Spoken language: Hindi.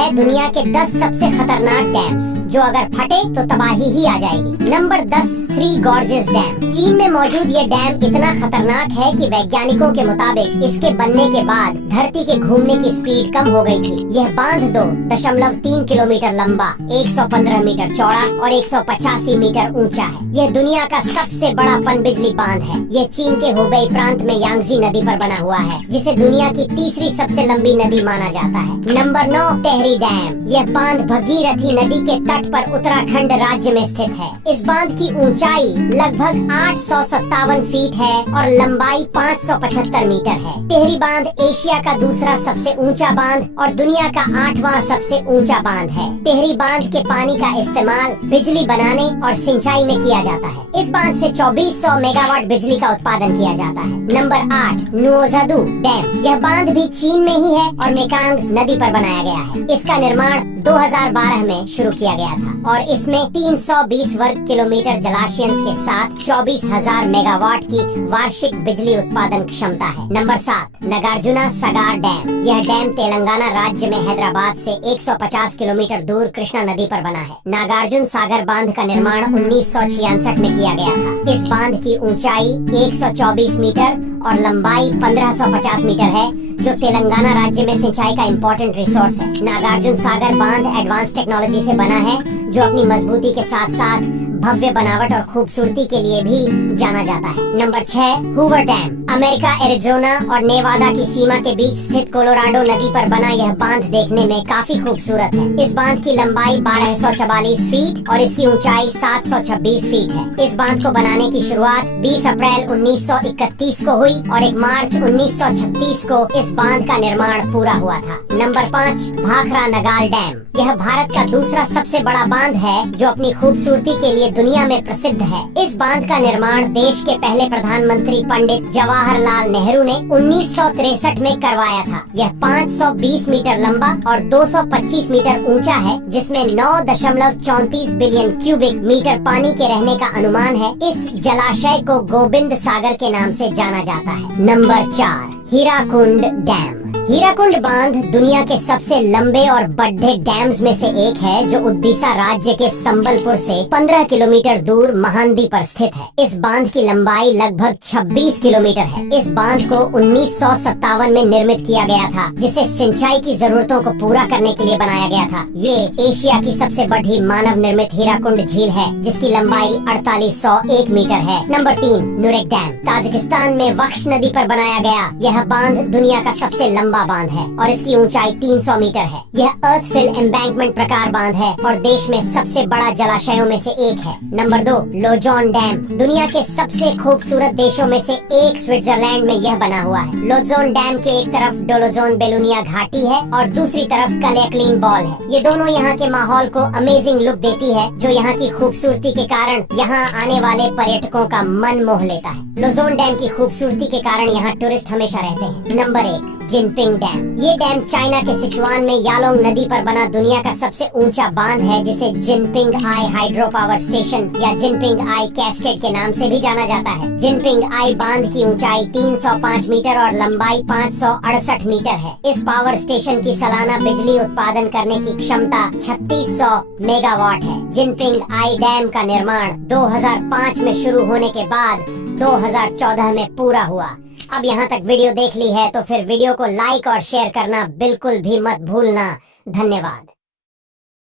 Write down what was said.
है दुनिया के 10 सबसे खतरनाक डैम्स जो अगर फटे तो तबाही ही आ जाएगी। Number 10, three gorges dam. चीन में मौजूद ये डैम इतना खतरनाक है कि वैज्ञानिकों के मुताबिक इसके बनने के बाद धरती के घूमने की स्पीड कम हो गई थी। यह बांध 2.3 किलोमीटर लंबा, 115 मीटर चौड़ा और 185 मीटर ऊंचा है। यह दुनिया का सबसे बड़ा पनबिजली बांध है। यह चीन के हुबेई प्रांत में यांगजी नदी पर बना हुआ है, जिसे दुनिया की तीसरी सबसे लंबी नदी माना जाता है। Number 9, Tehri dam. यह बांध भगीरथी नदी के तट पर उत्तराखंड राज्य में स्थित है। इस बांध की ऊंचाई लगभग 857 फीट है और लंबाई 575 मीटर है। टेहरी बांध एशिया का दूसरा सबसे ऊंचा बांध और दुनिया का 8वां सबसे ऊंचा बांध है। टेहरी बांध के पानी का इस्तेमाल बिजली बनाने और सिंचाई में किया जाता है। इस बांध से 2400 मेगावाट बिजली का उत्पादन किया जाता है। Number 8, Nuozhadu dam. यह बांध भी चीन में ही है और मेकांग नदी पर बनाया गया है। इसका निर्माण 2012 में शुरू किया गया था और इसमें 320 वर्ग किलोमीटर जलाशयों के साथ 24,000 मेगावाट की वार्षिक बिजली उत्पादन क्षमता है। नंबर 7, नागार्जुना सागर डैम। यह डैम तेलंगाना राज्य में हैदराबाद से 150 किलोमीटर दूर कृष्णा नदी पर बना है। नागार्जुन सागर बांध का निर्माण 1966 में किया गया था। इस बांध की ऊंचाई 124 मीटर और लंबाई 1550 मीटर है, जो तेलंगाना राज्य में सिंचाई का इम्पोर्टेंट रिसोर्स है। नागार्जुन सागर बांध एडवांस टेक्नोलॉजी से बना है, जो अपनी मजबूती के साथ साथ भव्य बनावट और खूबसूरती के लिए भी जाना जाता है। Number 6, Hoover dam. America, Arizona और नेवादा की सीमा के बीच स्थित कोलोराडो नदी पर बना यह बांध देखने में काफी खूबसूरत है। इस बांध की लंबाई 1244 फीट और इसकी ऊंचाई 726 फीट है। इस बांध को बनाने की शुरुआत 20 अप्रैल 1931 को हुई और 1 मार्च 1936 को इस बांध का निर्माण पूरा हुआ था। Number 5, Bhakra Nangal dam. यह भारत का दूसरा सबसे बड़ा बांध है जो अपनी खूबसूरती के लिए दुनिया में प्रसिद्ध है। इस बांध का निर्माण देश के पहले प्रधानमंत्री पंडित जवाहरलाल नेहरू ने 1963 में करवाया था। यह 520 मीटर लंबा और 225 मीटर ऊंचा है, जिसमें 9.34 बिलियन क्यूबिक मीटर पानी के रहने का अनुमान है। इस जलाशय को गोविंद सागर के नाम से जाना जाता है। Number 4, Hirakud dam. हीराकुंड बांध दुनिया के सबसे लंबे और बड़े डैम्स में से एक है, जो उड़ीसा राज्य के संबलपुर से 15 किलोमीटर दूर महानदी पर स्थित है। इस बांध की लंबाई लगभग 26 किलोमीटर है। इस बांध को 1957 में निर्मित किया गया था, जिसे सिंचाई की जरूरतों को पूरा करने के लिए बनाया गया था। ये एशिया की सबसे बड़ी मानव निर्मित हीराकुंड झील है, जिसकी लंबाई 4801 मीटर है। Number 3, नुरेक dam. ताजिकिस्तान में वक्श नदी पर बनाया गया यह बांध दुनिया का सबसे लंबा बांध है और इसकी ऊंचाई 300 मीटर है। यह अर्थ फिल एम्बैंकमेंट प्रकार बांध है और देश में सबसे बड़ा जलाशयों में से एक है। नंबर 2, लोजोन डैम। दुनिया के सबसे खूबसूरत देशों में से एक स्विट्जरलैंड में यह बना हुआ है। लोजोन डैम के एक तरफ डोलोजोन बेलुनिया घाटी है और दूसरी तरफ कलेक्लीन बॉल है। ये दोनों यहाँ के माहौल को अमेजिंग लुक देती है, जो यहाँ की खूबसूरती के कारण यहाँ आने वाले पर्यटकों का मन मोह लेता है। लोजोन डैम की खूबसूरती के कारण यहाँ टूरिस्ट हमेशा रहते हैं। Number 1, Jinping dam. ये डैम चाइना के सिचुआन में यालोंग नदी पर बना दुनिया का सबसे ऊंचा बांध है, जिसे जिनपिंग आई हाइड्रो पावर स्टेशन या जिनपिंग आई कैस्केड के नाम से भी जाना जाता है। जिनपिंग आई बांध की ऊंचाई 305 मीटर और लंबाई 568 मीटर है। इस पावर स्टेशन की सालाना बिजली उत्पादन करने की क्षमता 3600 मेगावाट है। जिनपिंग आई डैम का निर्माण 2005 में शुरू होने के बाद 2014 में पूरा हुआ। अब यहाँ तक वीडियो देख ली है तो फिर वीडियो को लाइक और शेयर करना बिल्कुल भी मत भूलना। धन्यवाद।